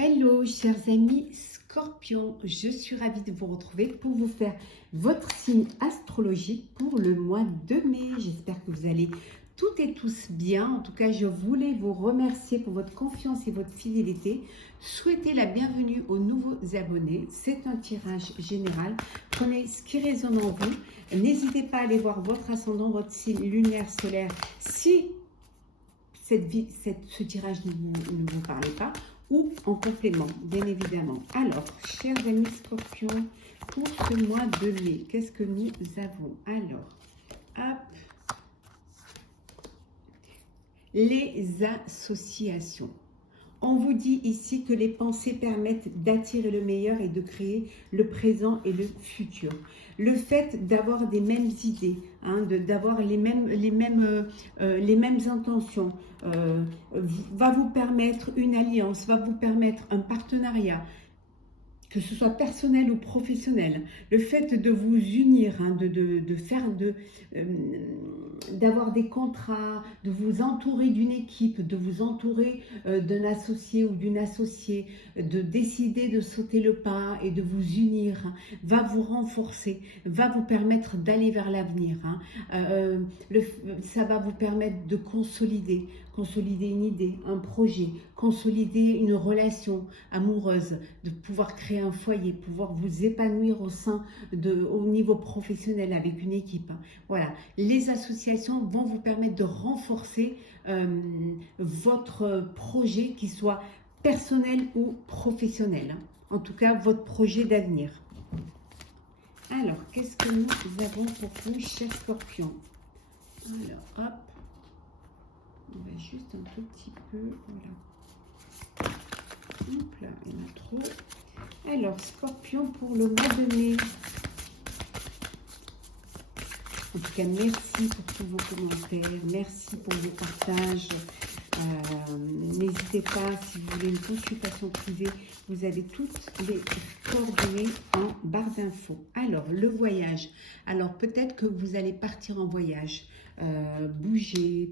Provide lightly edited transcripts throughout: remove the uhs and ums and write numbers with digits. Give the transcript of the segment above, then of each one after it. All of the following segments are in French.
Hello chers amis Scorpions, je suis ravie de vous retrouver pour vous faire votre signe astrologique pour le mois de mai. J'espère que vous allez toutes et tous bien. En tout cas, je voulais vous remercier pour votre confiance et votre fidélité. Souhaitez la bienvenue aux nouveaux abonnés. C'est un tirage général. Prenez ce qui résonne en vous. N'hésitez pas à aller voir votre ascendant, votre signe lunaire, solaire. Si ce tirage ne vous parle pas, ou en complément, bien évidemment. Alors, chers amis Scorpions, pour ce mois de mai, qu'est-ce que nous avons? Alors, hop, les associations. On vous dit ici que les pensées permettent d'attirer le meilleur et de créer le présent et le futur. Le fait d'avoir des mêmes idées, d'avoir les mêmes intentions, va vous permettre une alliance, va vous permettre un partenariat, que ce soit personnel ou professionnel. Le fait de vous unir, d'avoir des contrats, de vous entourer d'une équipe, de vous entourer d'un associé ou d'une associée, de décider de sauter le pas et de vous unir, va vous renforcer, va vous permettre d'aller vers l'avenir. Ça va vous permettre de consolider une idée, un projet, consolider une relation amoureuse, de pouvoir créer un foyer, pouvoir vous épanouir au niveau professionnel avec une équipe. Voilà, les associations vont vous permettre de renforcer votre projet, qu'il soit personnel ou professionnel. En tout cas, votre projet d'avenir. Alors, qu'est-ce que nous avons pour vous, chers Scorpions? Alors, hop. On va juste un tout petit peu, voilà. Hop là, il y en a trop. Alors, Scorpion pour le mois de mai. En tout cas, merci pour tous vos commentaires. Merci pour vos partages. N'hésitez pas, si vous voulez une consultation privée, vous avez toutes les coordonnées en barre d'infos. Alors, le voyage. Alors, peut-être que vous allez partir en voyage, bouger,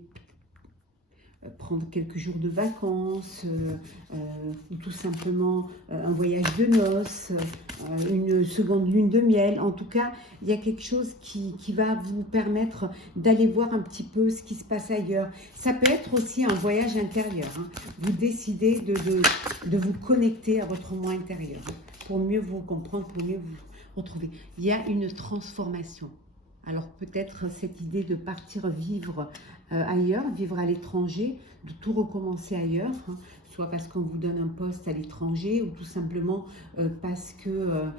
prendre quelques jours de vacances, ou tout simplement un voyage de noces, une seconde lune de miel. En tout cas, il y a quelque chose qui va vous permettre d'aller voir un petit peu ce qui se passe ailleurs. Ça peut être aussi un voyage intérieur. Vous décidez de vous connecter à votre moi intérieur pour mieux vous comprendre, pour mieux vous retrouver. Il y a une transformation. Alors peut-être cette idée de partir vivre ailleurs, vivre à l'étranger, de tout recommencer ailleurs, soit parce qu'on vous donne un poste à l'étranger ou tout simplement parce que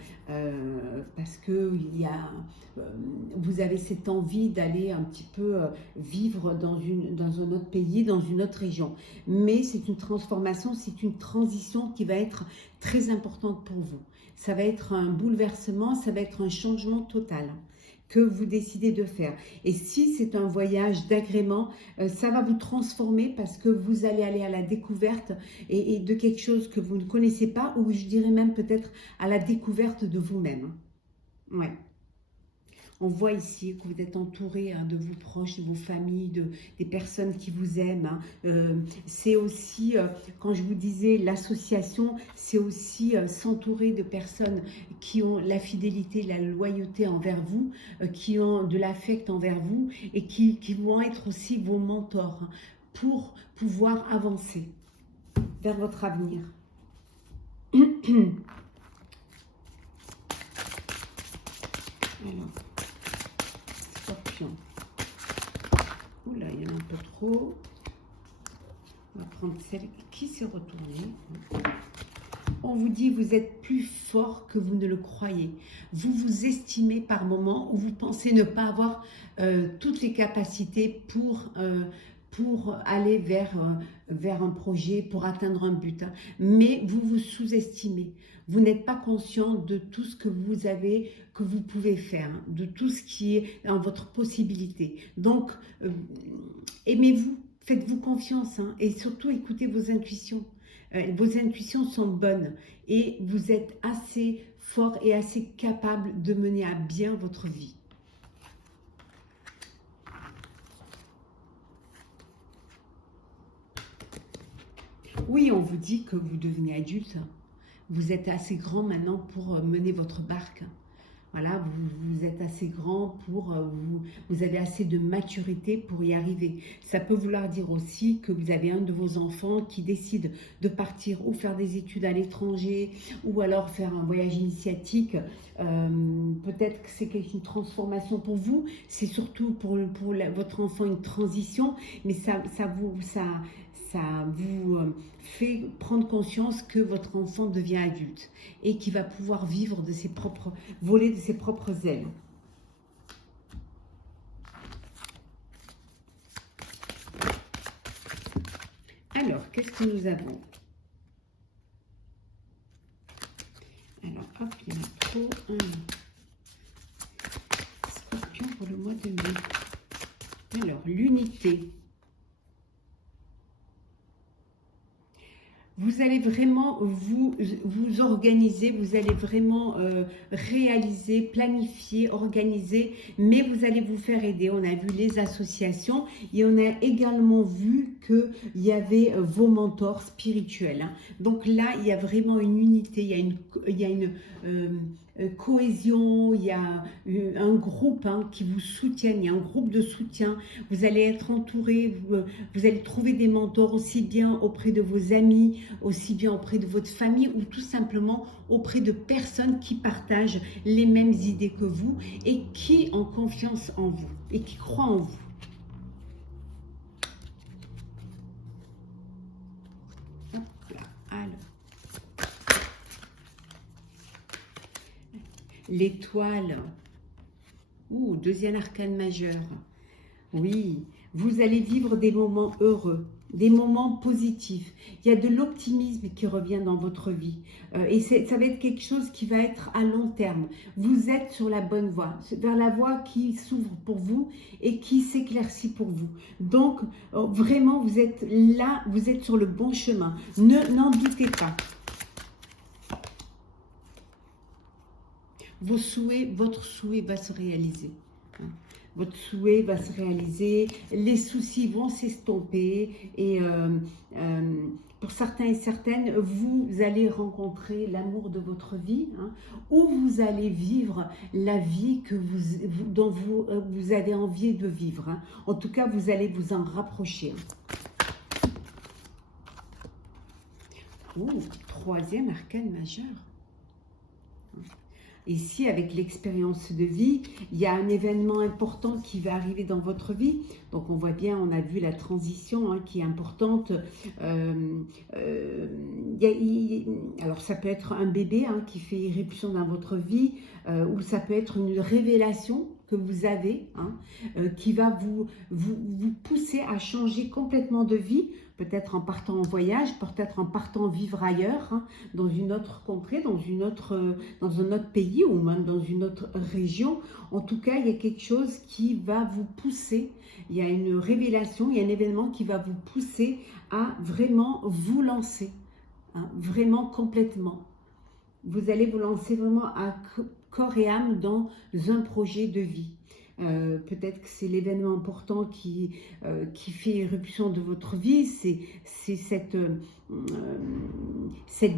vous avez cette envie d'aller un petit peu vivre dans un autre pays, dans une autre région. Mais c'est une transformation, c'est une transition qui va être très importante pour vous. Ça va être un bouleversement, ça va être un changement total que vous décidez de faire. Et si c'est un voyage d'agrément, ça va vous transformer parce que vous allez aller à la découverte et de quelque chose que vous ne connaissez pas, ou je dirais même peut-être à la découverte de vous-même. Ouais. On voit ici que vous êtes entouré de vos proches, de vos familles, des personnes qui vous aiment. C'est aussi, quand je vous disais l'association, c'est aussi s'entourer de personnes qui ont la fidélité, la loyauté envers vous, qui ont de l'affect envers vous et qui vont être aussi vos mentors pour pouvoir avancer vers votre avenir. Alors. Scorpion. Oula, il y en a un peu trop. On va prendre celle qui s'est retournée. On vous dit vous êtes plus fort que vous ne le croyez. Vous vous estimez par moment ou vous pensez ne pas avoir toutes les capacités pour aller vers un projet, pour atteindre un but. Mais vous vous sous-estimez. Vous n'êtes pas conscient de tout ce que vous avez, que vous pouvez faire, de tout ce qui est en votre possibilité. Donc, aimez-vous, faites-vous confiance et surtout écoutez vos intuitions. Vos intuitions sont bonnes et vous êtes assez fort et assez capable de mener à bien votre vie. Oui, on vous dit que vous devenez adulte. Vous êtes assez grand maintenant pour mener votre barque. Voilà, vous êtes assez grand pour, vous avez assez de maturité pour y arriver. Ça peut vouloir dire aussi que vous avez un de vos enfants qui décide de partir ou faire des études à l'étranger ou alors faire un voyage initiatique. Peut-être que c'est une transformation pour vous, c'est surtout pour votre enfant une transition, mais ça vous fait prendre conscience que votre enfant devient adulte et qu'il va pouvoir vivre de ses propres, voler de ses propres ailes. Alors, qu'est-ce que nous avons? Alors, hop, il y en a trop. Scorpion pour le mois de mai. Alors, l'unité. Vous allez vraiment vous organiser, vous allez vraiment réaliser, planifier, organiser, mais vous allez vous faire aider. On a vu les associations et on a également vu qu'il y avait vos mentors spirituels. Hein. Donc là, il y a vraiment une unité, il y a une cohésion, il y a un groupe qui vous soutienne, il y a un groupe de soutien. Vous allez être entouré, vous allez trouver des mentors aussi bien auprès de vos amis, aussi bien auprès de votre famille ou tout simplement auprès de personnes qui partagent les mêmes idées que vous et qui ont confiance en vous et qui croient en vous. Hop là, alors. L'étoile. Deuxième arcane majeur. Oui, vous allez vivre des moments heureux, des moments positifs. Il y a de l'optimisme qui revient dans votre vie. Et ça va être quelque chose qui va être à long terme. Vous êtes sur la bonne voie, vers la voie qui s'ouvre pour vous et qui s'éclaircit pour vous. Donc, vraiment, vous êtes là, vous êtes sur le bon chemin. N'en doutez pas. Votre souhait va se réaliser. Votre souhait va se réaliser, les soucis vont s'estomper et pour certains et certaines, vous allez rencontrer l'amour de votre vie ou vous allez vivre la vie dont vous avez envie de vivre. En tout cas, vous allez vous en rapprocher. Troisième arcane majeur. Ici, avec l'expérience de vie, il y a un événement important qui va arriver dans votre vie. Donc, on voit bien, on a vu la transition qui est importante. Alors, ça peut être un bébé qui fait irruption dans votre vie, ou ça peut être une révélation que vous avez, qui va vous pousser à changer complètement de vie, peut-être en partant en voyage, peut-être en partant vivre ailleurs, dans une autre contrée, dans un autre pays ou même dans une autre région. En tout cas, il y a quelque chose qui va vous pousser, il y a une révélation, il y a un événement qui va vous pousser à vraiment vous lancer, vraiment complètement. Vous allez vous lancer vraiment à corps et âme dans un projet de vie. Peut-être que c'est l'événement important qui fait éruption de votre vie, c'est cette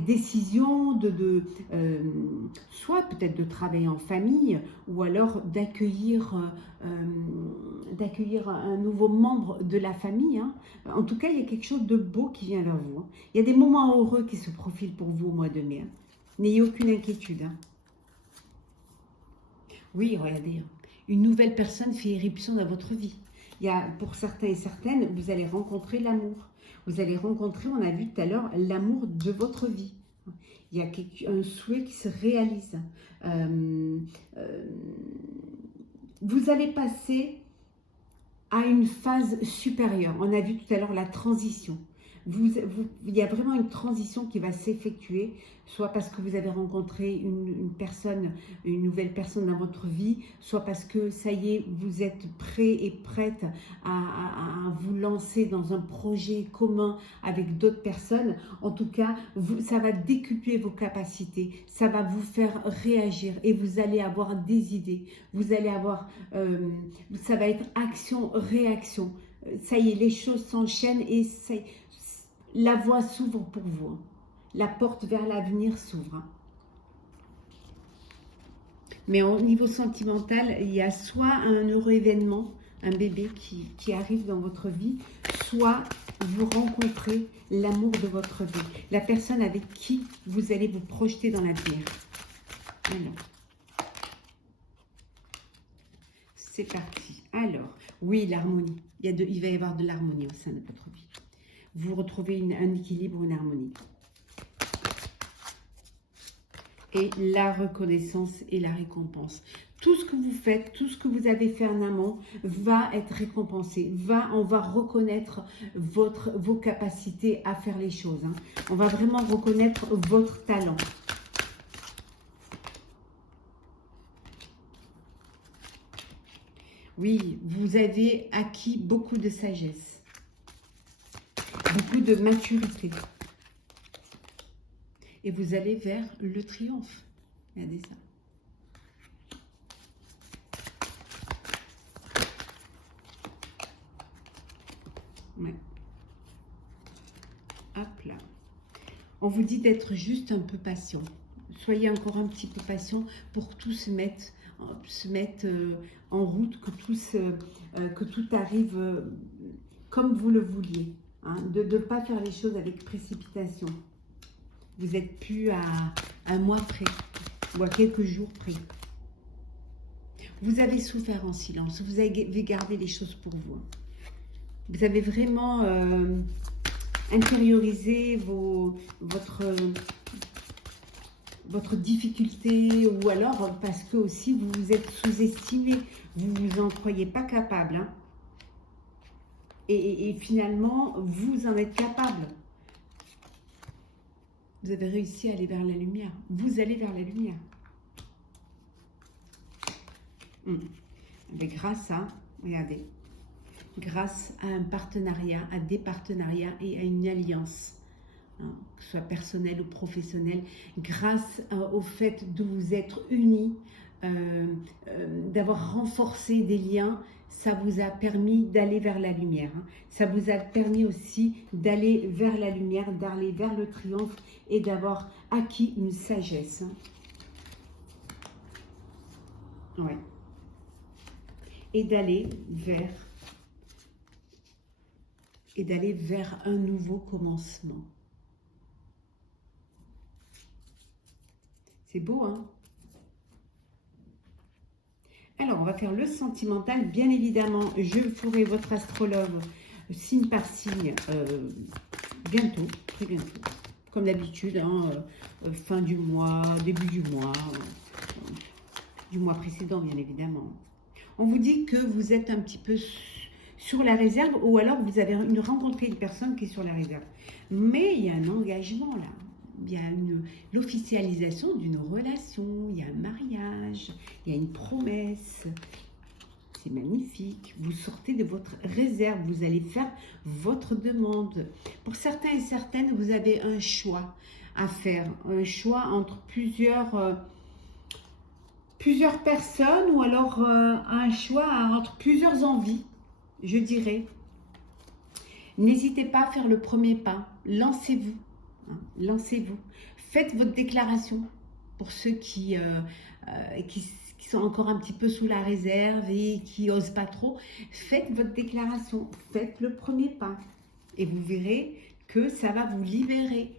décision soit peut-être de travailler en famille ou alors d'accueillir un nouveau membre de la famille. En tout cas, il y a quelque chose de beau qui vient vers vous. Il y a des moments heureux qui se profilent pour vous au mois de mai. N'ayez aucune inquiétude. Oui, regardez. Une nouvelle personne fait irruption dans votre vie. Il y a, pour certains et certaines, vous allez rencontrer l'amour. Vous allez rencontrer, on a vu tout à l'heure, l'amour de votre vie. Il y a un souhait qui se réalise. Vous allez passer à une phase supérieure. On a vu tout à l'heure la transition. Il y a vraiment une transition qui va s'effectuer, soit parce que vous avez rencontré une nouvelle personne dans votre vie, soit parce que ça y est, vous êtes prêt et prête à vous lancer dans un projet commun avec d'autres personnes. En tout cas, ça va décupler vos capacités, ça va vous faire réagir et vous allez avoir des idées. Vous allez avoir, ça va être action-réaction. Ça y est, les choses s'enchaînent et La voie s'ouvre pour vous. Hein. La porte vers l'avenir s'ouvre. Hein. Mais au niveau sentimental, il y a soit un heureux événement, un bébé qui arrive dans votre vie, soit vous rencontrez l'amour de votre vie, la personne avec qui vous allez vous projeter dans l'avenir. Alors, c'est parti. Alors, oui, l'harmonie. Il va y avoir de l'harmonie au sein de votre vie. Vous retrouvez un équilibre, une harmonie. Et la reconnaissance et la récompense. Tout ce que vous faites, tout ce que vous avez fait en amont va être récompensé. On va reconnaître vos capacités à faire les choses. Hein. On va vraiment reconnaître votre talent. Oui, vous avez acquis beaucoup de sagesse, beaucoup de maturité. Et vous allez vers le triomphe. Regardez ça. Ouais. Hop là. On vous dit d'être juste un peu patient. Soyez encore un petit peu patient pour que tout se mette en route, que tout arrive comme vous le vouliez. Hein, de ne pas faire les choses avec précipitation. Vous n'êtes plus à un mois près ou à quelques jours près. Vous avez souffert en silence. Vous avez gardé les choses pour vous. Vous avez vraiment intériorisé votre difficulté, ou alors parce que aussi vous vous êtes sous-estimé. Vous ne vous en croyez pas capable. Hein. Et finalement, vous en êtes capable. Vous avez réussi à aller vers la lumière. Vous allez vers la lumière. Mais grâce à, regardez, grâce à un partenariat, à des partenariats et à une alliance, hein, que ce soit personnel ou professionnel, grâce au fait de vous être unis, d'avoir renforcé des liens, ça vous a permis d'aller vers la lumière. Hein. Ça vous a permis aussi d'aller vers la lumière, d'aller vers le triomphe et d'avoir acquis une sagesse. Hein. Ouais. Et d'aller vers un nouveau commencement. C'est beau, hein? Alors, on va faire le sentimental. Bien évidemment, je ferai votre astrologue signe par signe bientôt, très bientôt. Comme d'habitude, hein, fin du mois, début du mois précédent, bien évidemment. On vous dit que vous êtes un petit peu sur la réserve, ou alors vous avez rencontré une personne qui est sur la réserve. Mais il y a un engagement là. Il y a l'officialisation d'une relation, il y a un mariage, il y a une promesse. C'est magnifique. Vous sortez de votre réserve, vous allez faire votre demande. Pour certains et certaines, vous avez un choix à faire, un choix entre plusieurs personnes, ou alors un choix entre plusieurs envies, je dirais. N'hésitez pas à faire le premier pas, lancez-vous. Hein, lancez-vous. Faites votre déclaration pour ceux qui sont encore un petit peu sous la réserve et qui n'osent pas trop. Faites votre déclaration, faites le premier pas et vous verrez que ça va vous libérer.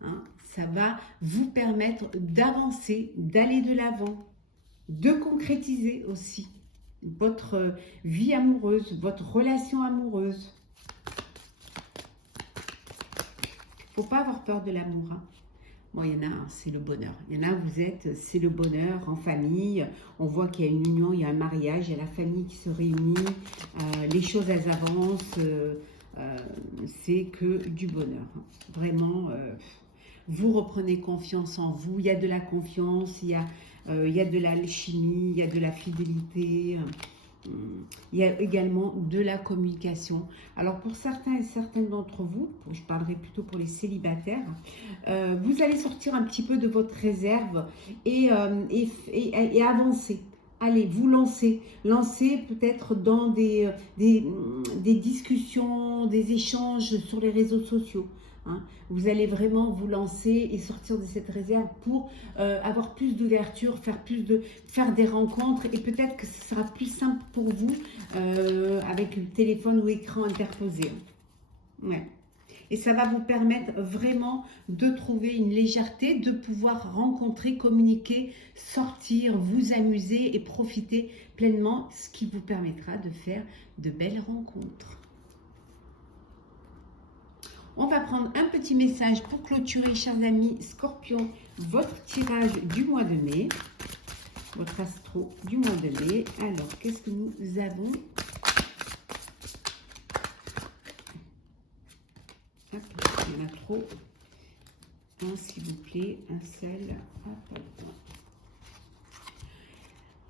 Hein, ça va vous permettre d'avancer, d'aller de l'avant, de concrétiser aussi votre vie amoureuse, votre relation amoureuse. Faut pas avoir peur de l'amour. Hein. Bon, il y en a, c'est le bonheur. Il y en a, c'est le bonheur en famille. On voit qu'il y a une union, il y a un mariage, il y a la famille qui se réunit. Les choses, elles avancent. C'est que du bonheur. Vraiment, vous reprenez confiance en vous. Il y a de la confiance, il y a de l'alchimie, il y a de la fidélité. Il y a également de la communication. Alors pour certains et certaines d'entre vous, je parlerai plutôt pour les célibataires, vous allez sortir un petit peu de votre réserve et avancer. Allez, vous lancez peut-être dans des discussions, des échanges sur les réseaux sociaux. hein. Vous allez vraiment vous lancer et sortir de cette réserve pour avoir plus d'ouverture, faire des rencontres, et peut-être que ce sera plus simple pour vous avec le téléphone ou écran interposé. Ouais. Et ça va vous permettre vraiment de trouver une légèreté, de pouvoir rencontrer, communiquer, sortir, vous amuser et profiter pleinement, ce qui vous permettra de faire de belles rencontres. On va prendre un petit message pour clôturer, chers amis Scorpion, votre tirage du mois de mai, votre astro du mois de mai. Alors, qu'est-ce que nous avons? Hop, il y en a trop. Un, s'il vous plaît, un seul. Hop, hop.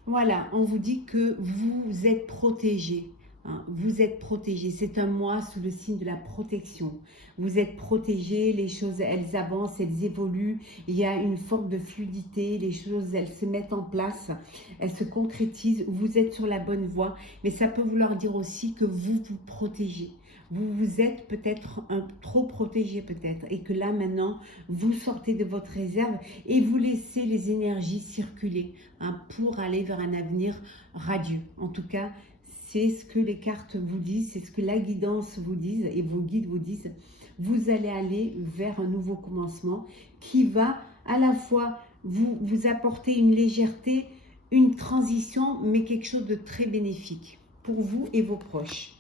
Voilà, on vous dit que vous êtes protégé. Hein, vous êtes protégé. C'est un mois sous le signe de la protection. Vous êtes protégé, les choses, elles avancent, elles évoluent. Il y a une forme de fluidité, les choses, elles se mettent en place, elles se concrétisent. Vous êtes sur la bonne voie, mais ça peut vouloir dire aussi que vous vous protégez. Vous êtes peut-être trop protégé peut-être, et que là maintenant vous sortez de votre réserve et vous laissez les énergies circuler, hein, pour aller vers un avenir radieux. En tout cas, c'est ce que les cartes vous disent, c'est ce que la guidance vous dit et vos guides vous disent. Vous allez aller vers un nouveau commencement qui va à la fois vous apporter une légèreté, une transition, mais quelque chose de très bénéfique pour vous et vos proches.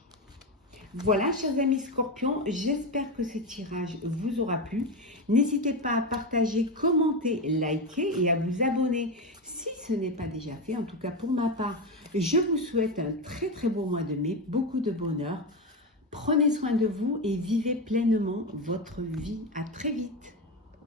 Voilà, chers amis Scorpions, j'espère que ce tirage vous aura plu. N'hésitez pas à partager, commenter, liker et à vous abonner si ce n'est pas déjà fait. En tout cas, pour ma part, je vous souhaite un très très beau mois de mai, beaucoup de bonheur. Prenez soin de vous et vivez pleinement votre vie. À très vite.